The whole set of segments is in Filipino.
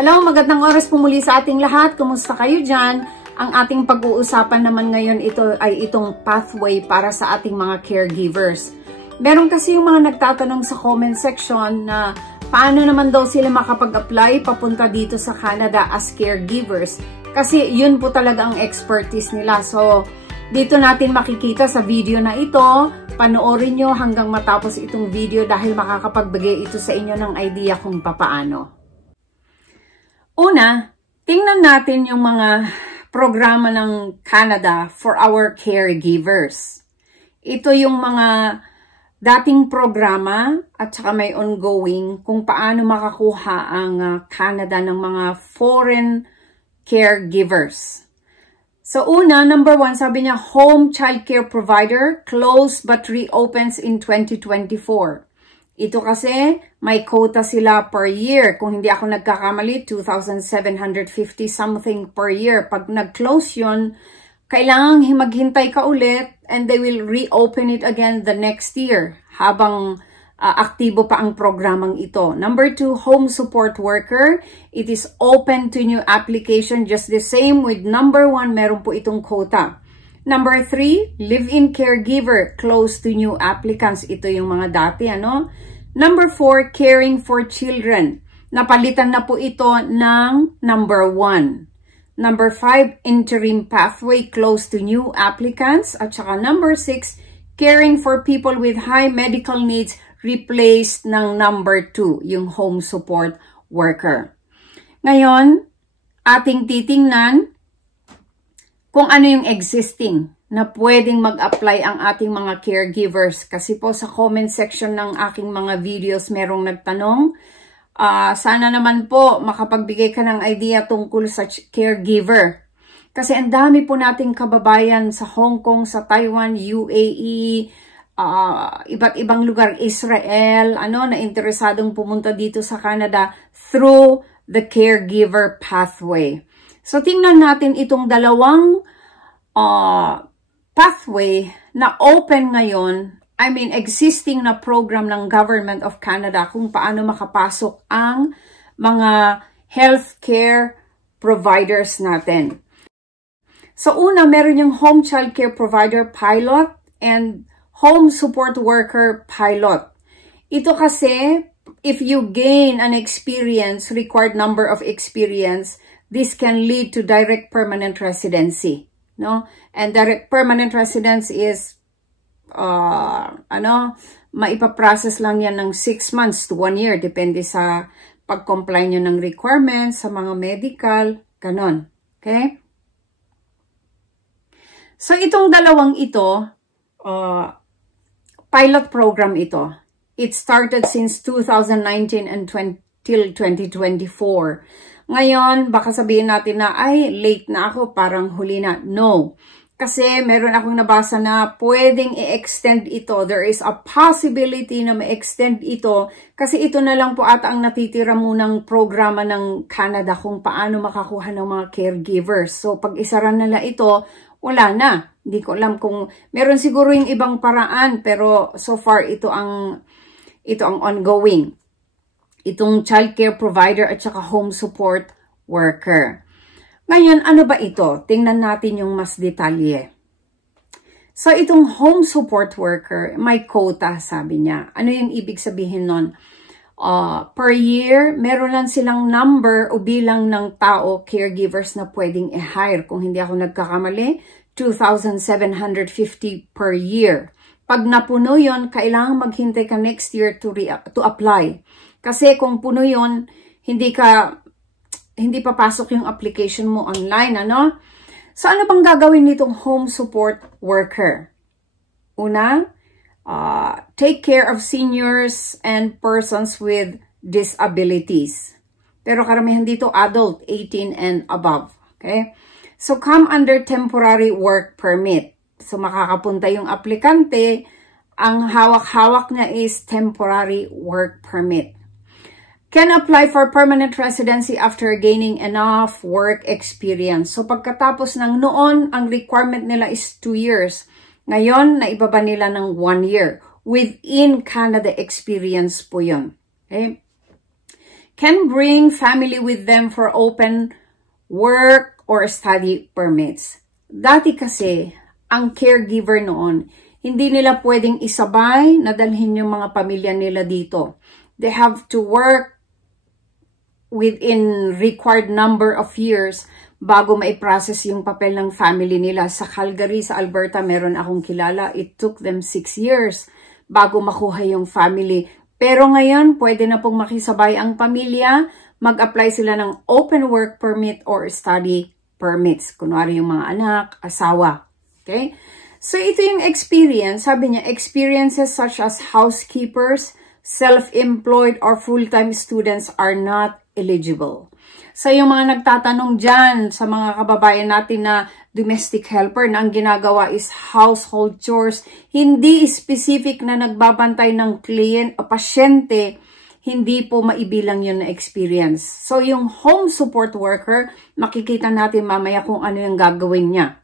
Hello, magandang oras po muli sa ating lahat. Kumusta kayo dyan? Ang ating pag-uusapan naman ngayon ay itong pathway para sa ating mga caregivers. Meron kasi yung mga nagtatanong sa comment section na paano naman daw sila makapag-apply papunta dito sa Canada as caregivers. Kasi yun po talaga ang expertise nila. So, dito natin makikita sa video na ito. Panoorin nyo hanggang matapos itong video dahil makakapagbigay ito sa inyo ng idea kung papaano. Una, tingnan natin yung mga programa ng Canada for our caregivers. Ito yung mga dating programa at saka may ongoing kung paano makakuha ang Canada ng mga foreign caregivers. So una, number 1, sabi niya, home childcare provider closed but reopens in 2024. Ito kasi, may quota sila per year. Kung hindi ako nagkakamali, 2,750 something per year. Pag nag-close yun, kailangan maghintay ka ulit and they will reopen it again the next year habang aktibo pa ang programang ito. Number 2, home support worker. It is open to new application just the same with number 1, meron po itong quota. Number 3, live-in caregiver, close to new applicants. Ito yung mga dati, ano? Number 4, caring for children. Napalitan na po ito ng number 1. Number 5, interim pathway, close to new applicants. At saka number 6, caring for people with high medical needs, replaced ng number 2, yung home support worker. Ngayon, ating titingnan kung ano yung existing na pwedeng mag-apply ang ating mga caregivers. Kasi po sa comment section ng aking mga videos merong nagtanong. Sana naman po makapagbigay ka ng idea tungkol sa caregiver. Kasi ang dami po nating kababayan sa Hong Kong, sa Taiwan, UAE, iba't ibang lugar, Israel, na interesadong pumunta dito sa Canada through the caregiver pathway. So tingnan natin itong dalawang pathway na open ngayon, existing na program ng Government of Canada kung paano makapasok ang mga healthcare providers natin. So una, meron yung home child care provider pilot and home support worker pilot. Ito kasi, if you gain an experience, required number of experience, this can lead to direct permanent residency. No? And direct permanent residence is, maipaprocess lang yan ng 6 months to 1 year. Depende sa pag-comply nyo ng requirements, sa mga medical, ganon. Okay? So, itong dalawang ito, pilot program ito. It started since 2019 and till 2024. Ngayon, baka sabihin natin na, ay, late na ako, parang huli na. No. Kasi meron akong nabasa na pwedeng i-extend ito. There is a possibility na ma-extend ito kasi ito na lang po ata ang natitira munang programa ng Canada kung paano makakuha ng mga caregivers. So, pag isara nila ito, wala na. Hindi ko alam kung meron siguro yung ibang paraan pero so far ito ang ongoing. Itong childcare provider at saka home support worker. Ngayon, ano ba ito? Tingnan natin yung mas detalye. So, itong home support worker, may quota, sabi niya. Ano yung ibig sabihin nun? Per year, meron lang silang number o bilang ng tao, caregivers na pwedeng i-hire. Kung hindi ako nagkakamali, 2,750 per year. Pag napuno yon, kailangan maghintay ka next year to apply. Kasi kung puno yun, hindi papasok yung application mo online, ano? So, ano bang gagawin nitong home support worker? Una, take care of seniors and persons with disabilities. Pero karamihan dito, adult, 18 and above. Okay? So, come under temporary work permit. So, makakapunta yung aplikante, ang hawak-hawak niya is temporary work permit. Can apply for permanent residency after gaining enough work experience. So, pagkatapos ng noon, ang requirement nila is 2 years. Ngayon, naibaba nila ng 1 year. Within Canada experience po yun. Okay? can bring family with them for open work or study permits. Dati kasi, ang caregiver noon, hindi nila pwedeng isabay na dalhin yung mga pamilya nila dito. They have to work within required number of years bago maiprocess yung papel ng family nila. Sa Calgary, sa Alberta, meron akong kilala. It took them 6 years bago makuha yung family. Pero ngayon, pwede na pong makisabay ang pamilya. Mag-apply sila ng open work permit or study permits. Kunwari yung mga anak, asawa. Okay? So, ito yung experience. Sabi niya, experiences such as housekeepers, self-employed, or full-time students are not eligible. So, yung mga nagtatanong dyan sa mga kababayan natin na domestic helper na ang ginagawa is household chores, hindi specific na nagbabantay ng client o pasyente, hindi po maibilang yun na experience. So, yung home support worker, makikita natin mamaya kung ano yung gagawin niya.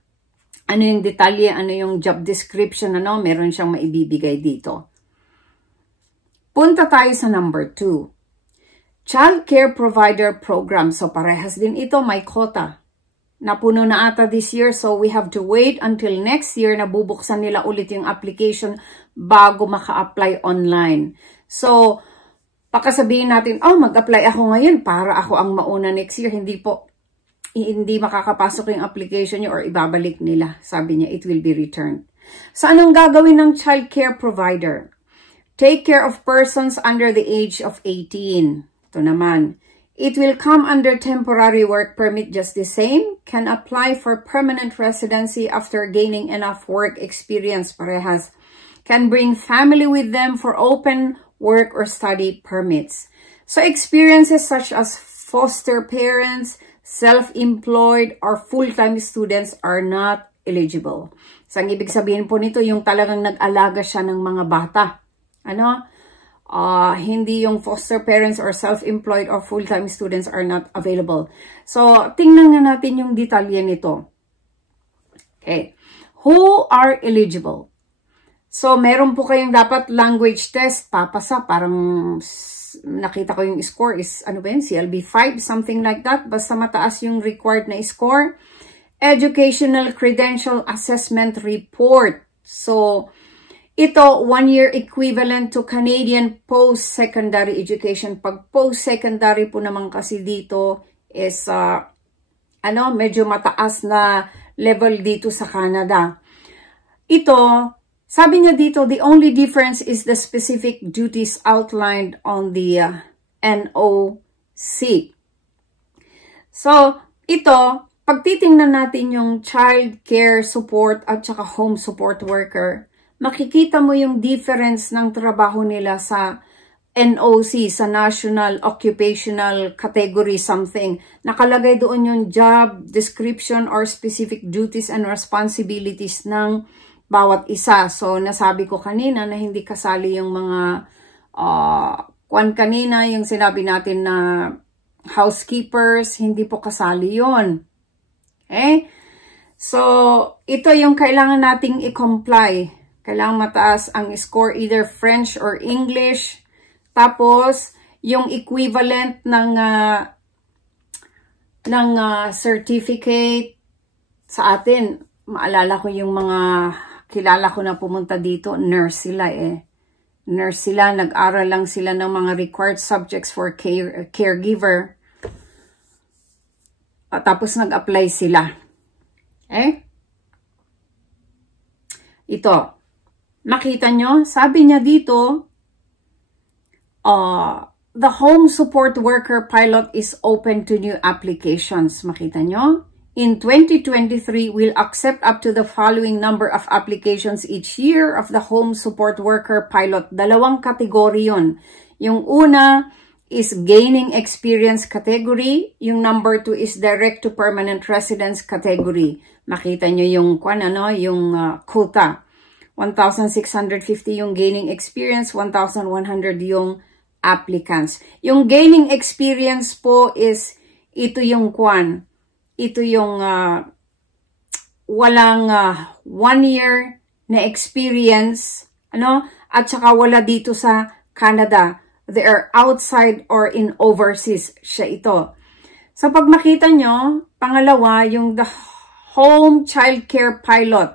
Ano yung detalye, ano yung job description, ano, meron siyang maibibigay dito. Punta tayo sa number 2. Child Care Provider Program. So, parehas din ito, may quota. Napuno na ata this year, so we have to wait until next year na bubuksan nila ulit yung application bago maka-apply online. So, pagkasabihin natin, oh, mag-apply ako ngayon para ako ang mauna next year. Hindi po. Hindi makakapasok yung application nyo or ibabalik nila. Sabi niya, it will be returned. So, anong gagawin ng child care provider? Take care of persons under the age of 18. Ito naman. It will come under temporary work permit just the same. Can apply for permanent residency after gaining enough work experience. Parehas. Can bring family with them for open work or study permits. So, experiences such as foster parents, self-employed, or full-time students are not eligible. So, ang ibig sabihin po nito, yung talagang nag-alaga siya ng mga bata. Ano? Hindi yung foster parents or self-employed or full-time students are not available. So, tingnan nga natin yung detalye nito. Okay. Who are eligible? So, meron po kayong dapat language test, papasa, parang nakita ko yung score is, ano ba yun, CLB 5, something like that. Basta mataas yung required na score. Educational Credential Assessment Report. So, ito, 1-year equivalent to Canadian post-secondary education. Pag post-secondary po naman kasi dito is, medyo mataas na level dito sa Canada. Ito, sabi niya dito, the only difference is the specific duties outlined on the NOC. So, ito, pag titingnan natin yung child care support at saka home support worker, makikita mo yung difference ng trabaho nila sa NOC, sa National Occupational Category something. Nakalagay doon yung job description or specific duties and responsibilities ng bawat isa. So, nasabi ko kanina na hindi kasali yung mga kanina, yung sinabi natin na housekeepers, hindi po kasali yon. Okay? So, ito yung kailangan nating i-comply. Kailangan mataas ang score, either French or English. Tapos, yung equivalent ng certificate sa atin. Maalala ko yung mga kilala ko na pumunta dito, nurse sila Nurse sila, nag-aral lang sila ng mga required subjects for caregiver. At tapos nag-apply sila. Ito. Makita nyo, sabi niya dito, the home support worker pilot is open to new applications. Makita nyo? In 2023, we'll accept up to the following number of applications each year of the home support worker pilot. 2 kategory yun. Yung una is gaining experience category. Yung number 2 is direct to permanent residence category. Makita nyo yung quota. 1,650 yung gaining experience, 1,100 yung applicants. Yung gaining experience po is, ito yung ito yung walang 1 year na experience, at saka wala dito sa Canada. they are outside or in overseas. Siya ito. So pag makita nyo, pangalawa, yung the home child care pilot.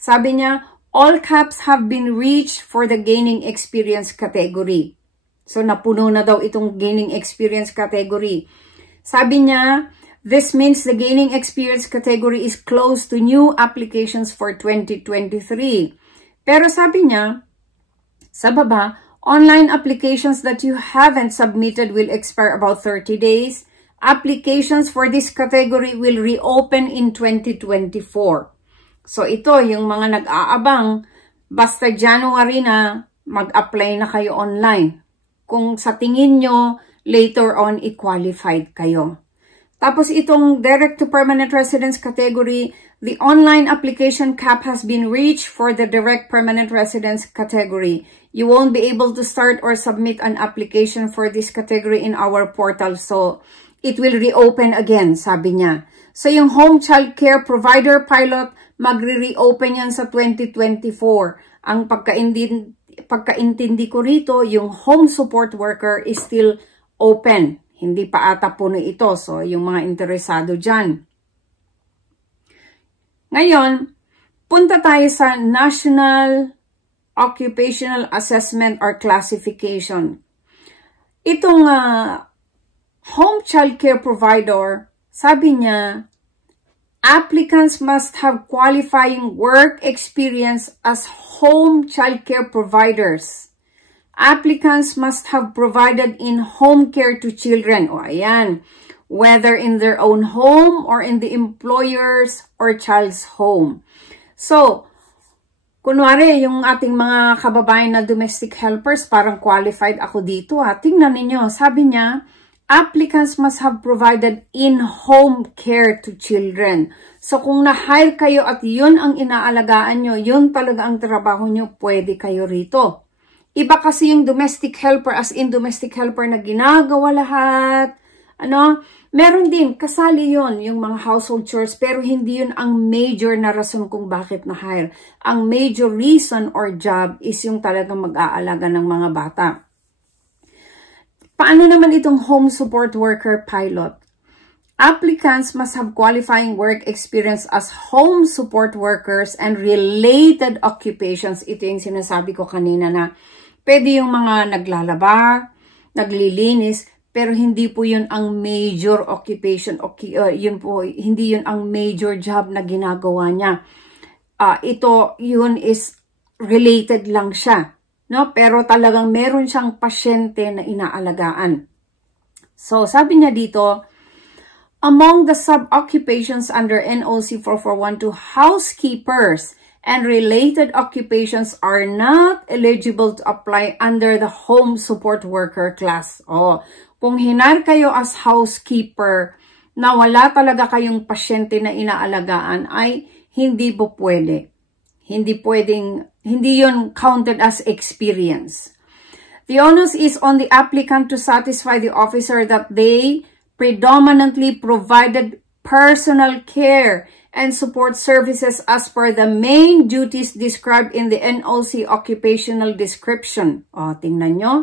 Sabi niya, all caps have been reached for the gaining experience category. So napuno na daw itong gaining experience category. Sabi niya, this means the gaining experience category is close to new applications for 2023. Pero sabi niya, sa baba, online applications that you haven't submitted will expire about 30 days. Applications for this category will reopen in 2024. So ito, yung mga nag-aabang, basta January na, mag-apply na kayo online. Kung sa tingin nyo, later on, i-qualified kayo. Tapos itong direct to permanent residence category, the online application cap has been reached for the direct permanent residence category. You won't be able to start or submit an application for this category in our portal. So, it will reopen again, sabi niya. So, yung home child care provider pilot, magre-reopen yan sa 2024. Ang pagkaintindi ko rito, yung home support worker is still open. Hindi pa ata puno ito. So, yung mga interesado dyan. Ngayon, punta tayo sa National Occupational Assessment or Classification. Itong home child care provider, sabi niya, applicants must have qualifying work experience as home child care providers. Applicants must have provided in home care to children. O ayan, whether in their own home or in the employer's or child's home. So, kunwari, yung ating mga kababayan na domestic helpers, parang qualified ako dito. Tingnan ninyo, sabi niya, applicants must have provided in-home care to children. So, kung na-hire kayo at yun ang inaalagaan nyo, yun talaga ang trabaho nyo, pwede kayo rito. Iba kasi yung domestic helper, as in domestic helper na ginagawa lahat. Meron din, kasali yon yung mga household chores, pero hindi yun ang major na rason kung bakit na-hire. Ang major reason or job is yung talagang mag-aalaga ng mga bata. Paano naman itong home support worker pilot? Applicants must have qualifying work experience as home support workers and related occupations. Ito yung sinasabi ko kanina na pwede yung mga naglalaba, naglilinis, pero hindi po yun ang major occupation. Hindi yun ang major job na ginagawa niya. Yun is related lang siya. No? Pero talagang meron siyang pasyente na inaalagaan. So, sabi niya dito, among the sub-occupations under NOC 4412, housekeepers and related occupations are not eligible to apply under the home support worker class. Kung hinar kayo as housekeeper na wala talaga kayong pasyente na inaalagaan, ay hindi po pwede. Hindi yun counted as experience. The onus is on the applicant to satisfy the officer that they predominantly provided personal care and support services as per the main duties described in the NOC occupational description. Tingnan nyo.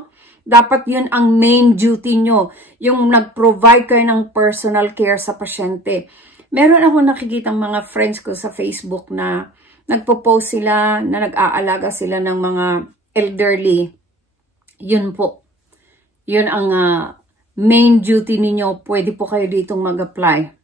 Dapat yun ang main duty nyo, yung nag-provide kayo ng personal care sa pasyente. Meron ako nakikitang mga friends ko sa Facebook na nagpo-post sila, na nag-aalaga sila ng mga elderly. Yun po. Yun ang main duty ninyo. Pwede po kayo ditong mag-apply.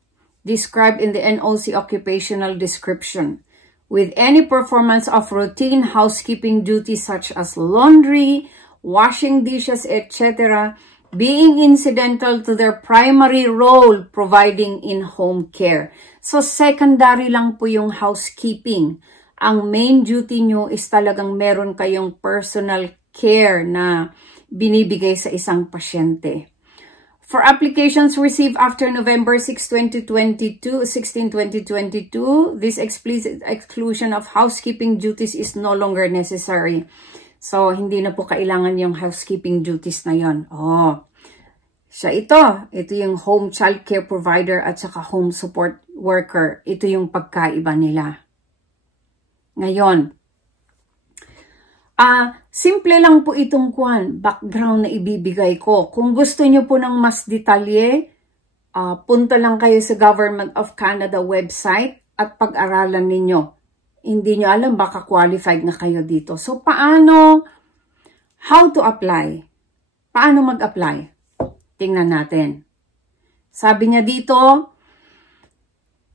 Described in the NOC occupational description. With any performance of routine housekeeping duties such as laundry, washing dishes, etc., being incidental to their primary role providing in-home care. So, secondary lang po yung housekeeping. Ang main duty nyo is talagang meron kayong personal care na binibigay sa isang pasyente. For applications received after November 6, 2022, this explicit exclusion of housekeeping duties is no longer necessary. So, hindi na po kailangan yung housekeeping duties na yon. Siya ito. Ito yung home child care provider at saka home support worker. Ito yung pagkaiba nila. Ngayon, Simple lang po itong background na ibibigay ko. Kung gusto nyo po ng mas detalye, punta lang kayo sa Government of Canada website at pag-aralan ninyo. Hindi nyo alam, baka qualified na kayo dito. So, how to apply? Paano mag-apply? Tingnan natin. Sabi niya dito,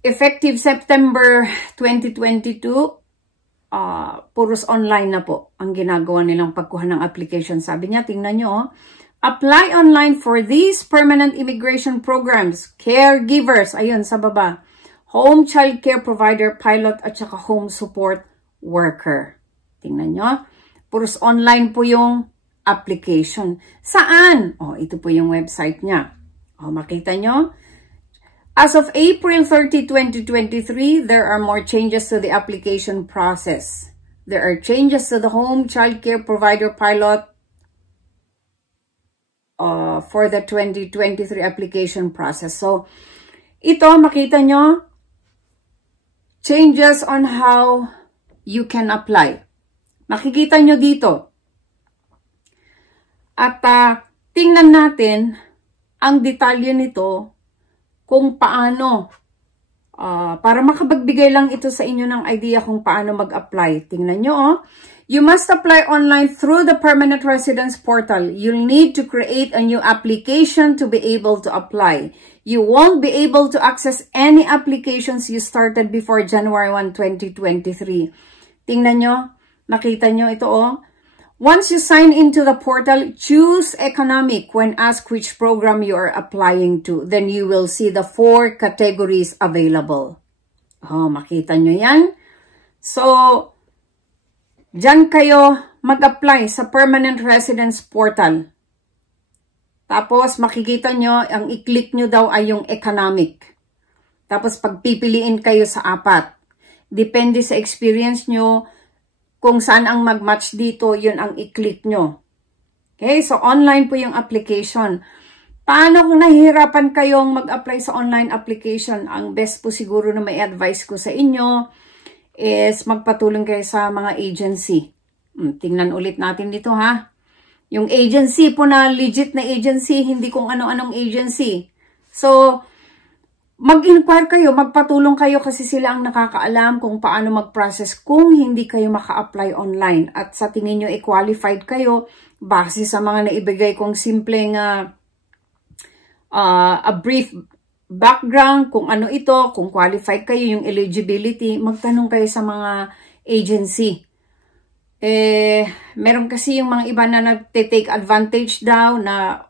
effective September 2022, puros online na po ang ginagawa nilang pagkuha ng application. Sabi niya, tingnan nyo, apply online for these permanent immigration programs, caregivers, ayun sa baba, home child care provider, pilot, at saka home support worker. Tingnan nyo, puros online po yung application. Saan? Ito po yung website niya. Makita nyo? As of April 30, 2023, there are more changes to the application process. There are changes to the home child care provider pilot for the 2023 application process. So, ito, makita nyo, changes on how you can apply. Makikita nyo dito. At tingnan natin ang detalye nito kung paano, para makapagbigay lang ito sa inyo ng idea kung paano mag-apply. Tingnan nyo, you must apply online through the permanent residence portal. You'll need to create a new application to be able to apply. You won't be able to access any applications you started before January 1, 2023. Tingnan nyo, makita nyo ito Once you sign into the portal, choose economic when asked which program you are applying to. Then you will see the 4 categories available. Makita nyo yan. So, dyan kayo mag-apply sa permanent residence portal. Tapos, makikita nyo, ang i-click nyo daw ay yung economic. Tapos, pagpipiliin kayo sa 4. Depende sa experience nyo, kung saan ang mag-match dito, yun ang i-click nyo. Okay, so online po yung application. Paano kung nahihirapan kayong mag-apply sa online application? Ang best po siguro na may advice ko sa inyo is magpatulong kayo sa mga agency. Tingnan ulit natin dito Yung agency po na legit na agency, hindi kung ano-anong agency. So, mag-inquire kayo, magpatulong kayo kasi sila ang nakakaalam kung paano mag-process kung hindi kayo maka-apply online. At sa tingin nyo, qualified kayo base sa mga naibigay kong simpleng a brief background, kung ano ito, kung qualified kayo, yung eligibility, magtanong kayo sa mga agency. Meron kasi yung mga iba na nagte-take advantage daw na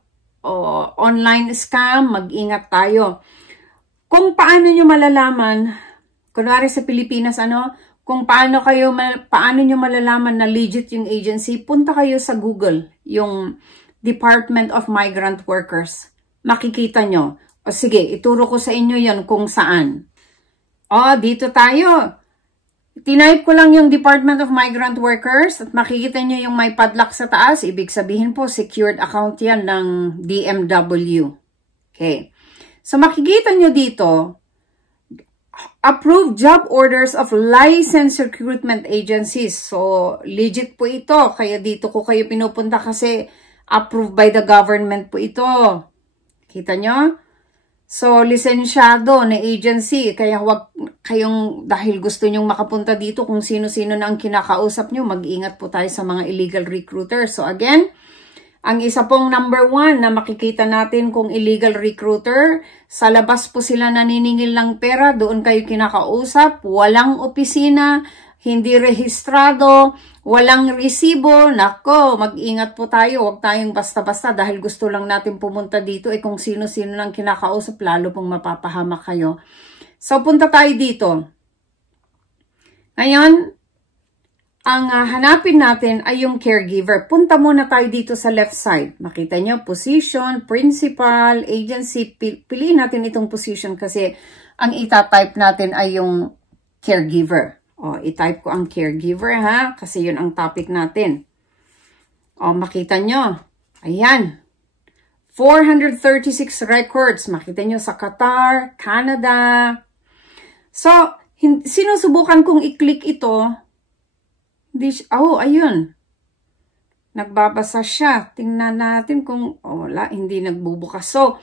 online scam, mag-ingat tayo. Kung paano nyo malalaman, kunwari sa Pilipinas, kung paano nyo malalaman na legit yung agency, punta kayo sa Google, yung Department of Migrant Workers. Makikita nyo. Sige, ituro ko sa inyo yan kung saan. Dito tayo. Tinype ko lang yung Department of Migrant Workers at makikita nyo yung may padlock sa taas. Ibig sabihin po, secured account yan ng DMW. Okay. So, makikita nyo dito, approved job orders of licensed recruitment agencies. So, legit po ito. Kaya dito ko kayo pinupunta kasi approved by the government po ito. Kita nyo? So, lisensyado na agency. Kaya huwag kayong, dahil gusto nyong makapunta dito kung sino-sino na ang kinakausap nyo, mag-ingat po tayo sa mga illegal recruiters. So, again, ang isa pong number 1 na makikita natin kung illegal recruiter, sa labas po sila naniningil ng pera, doon kayo kinakausap, walang opisina, hindi rehistrado, walang resibo. Nako, mag-ingat po tayo, huwag tayong basta-basta dahil gusto lang natin pumunta dito, kung sino-sino nang kinakausap, lalo pong mapapahamak kayo. So, punta tayo dito. Ngayon, ang hanapin natin ay yung caregiver. Punta muna tayo dito sa left side. Makita nyo, position, principal, agency. Piliin natin itong position kasi ang itatype natin ay yung caregiver. I-type ko ang caregiver kasi yun ang topic natin. Makita nyo. Ayan. 436 records. Makita nyo sa Qatar, Canada. So, sinusubukan kong i-click ito. Ayun. nagbabasa siya. Tingnan natin kung, wala, hindi nagbubukas. So,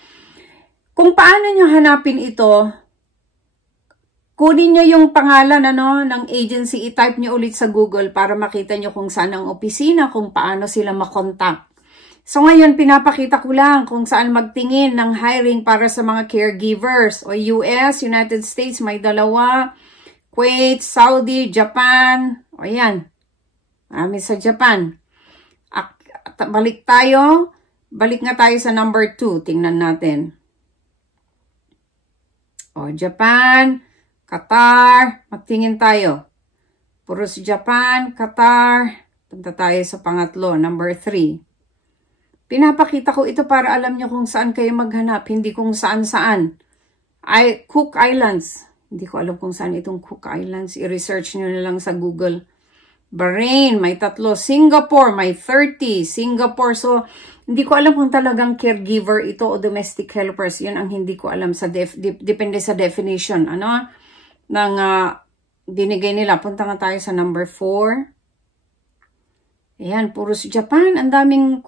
kung paano nyo hanapin ito, kunin nyo yung pangalan ng agency, i-type nyo ulit sa Google para makita nyo kung saan ang opisina, kung paano sila makontak. So ngayon, pinapakita ko lang kung saan magtingin ng hiring para sa mga caregivers. O US, United States, may 2. Kuwait, Saudi, Japan. O yan. Marami sa Japan. Balik tayo. Balik nga tayo sa number 2. Tingnan natin. O, Japan, Qatar. Magtingin tayo. Puro sa Japan, Qatar. Punta tayo sa pangatlo, number 3. Pinapakita ko ito para alam nyo kung saan kayo maghanap, hindi kung saan-saan. Cook Islands. Hindi ko alam kung saan itong Cook Islands. I-research nyo na lang sa Google. Bahrain, may 3. Singapore, may 30. Singapore, so hindi ko alam kung talagang caregiver ito o domestic helpers. Yun ang hindi ko alam. Depende sa definition. Ng binigay nila. Punta nga tayo sa number 4. Ayan, puro sa Japan, ang daming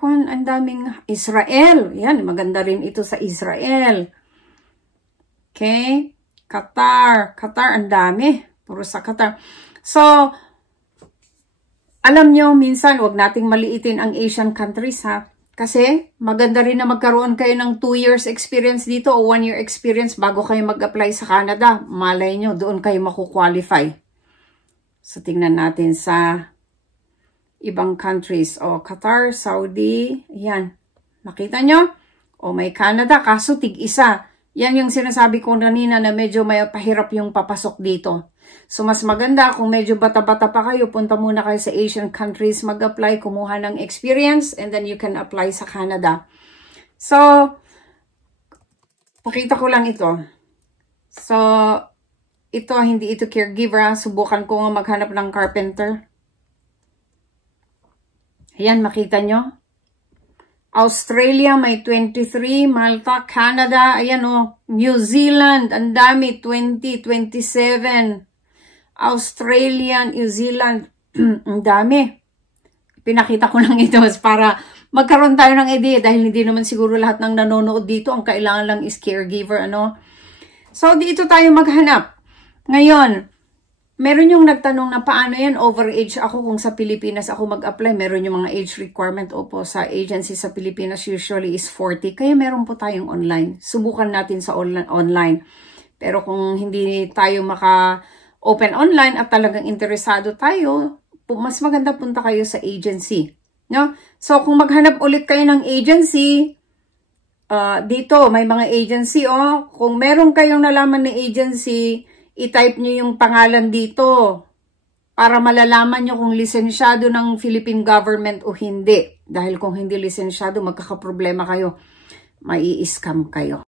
Israel. Ayan, maganda rin ito sa Israel. Okay, Qatar, ang dami. Puro sa Qatar. So, alam nyo, minsan, wag nating maliitin ang Asian countries, ha? Kasi, maganda rin na magkaroon kayo ng 2 years experience dito o 1 year experience bago kayo mag-apply sa Canada. Malay nyo, doon kayo makukwalify. So, tingnan natin sa ibang countries. O, Qatar, Saudi, ayan. Nakita nyo? O, may Canada, kaso tig-isa. Yan yung sinasabi ko kanina na medyo may pahirap yung papasok dito. So, mas maganda kung medyo bata-bata pa kayo, punta muna kayo sa Asian countries, mag-apply, kumuha ng experience, and then you can apply sa Canada. So, pakita ko lang ito. So, ito, hindi ito caregiver. Subukan ko nga maghanap ng carpenter. Ayan, makita nyo. Australia, may 23. Malta, Canada, ayan o. New Zealand, ang dami, 20, 27. Australia, New Zealand, ang dami. Pinakita ko lang ito para magkaroon tayo ng idea dahil hindi naman siguro lahat ng nanonood dito. Ang kailangan lang is caregiver, So, dito tayo maghanap. Ngayon, meron yung nagtanong na paano yan, overage ako kung sa Pilipinas ako mag-apply. Meron yung mga age requirement. Opo, sa agency sa Pilipinas usually is 40. Kaya meron po tayong online. Subukan natin sa online. Pero kung hindi tayo maka-open online at talagang interesado tayo, mas maganda punta kayo sa agency. No? So, kung maghanap ulit kayo ng agency, dito may mga agency. Kung meron kayong nalaman na agency, i-type nyo yung pangalan dito para malalaman nyo kung lisensyado ng Philippine government o hindi. Dahil kung hindi lisensyado, magkakaproblema kayo. Mai-scam kayo.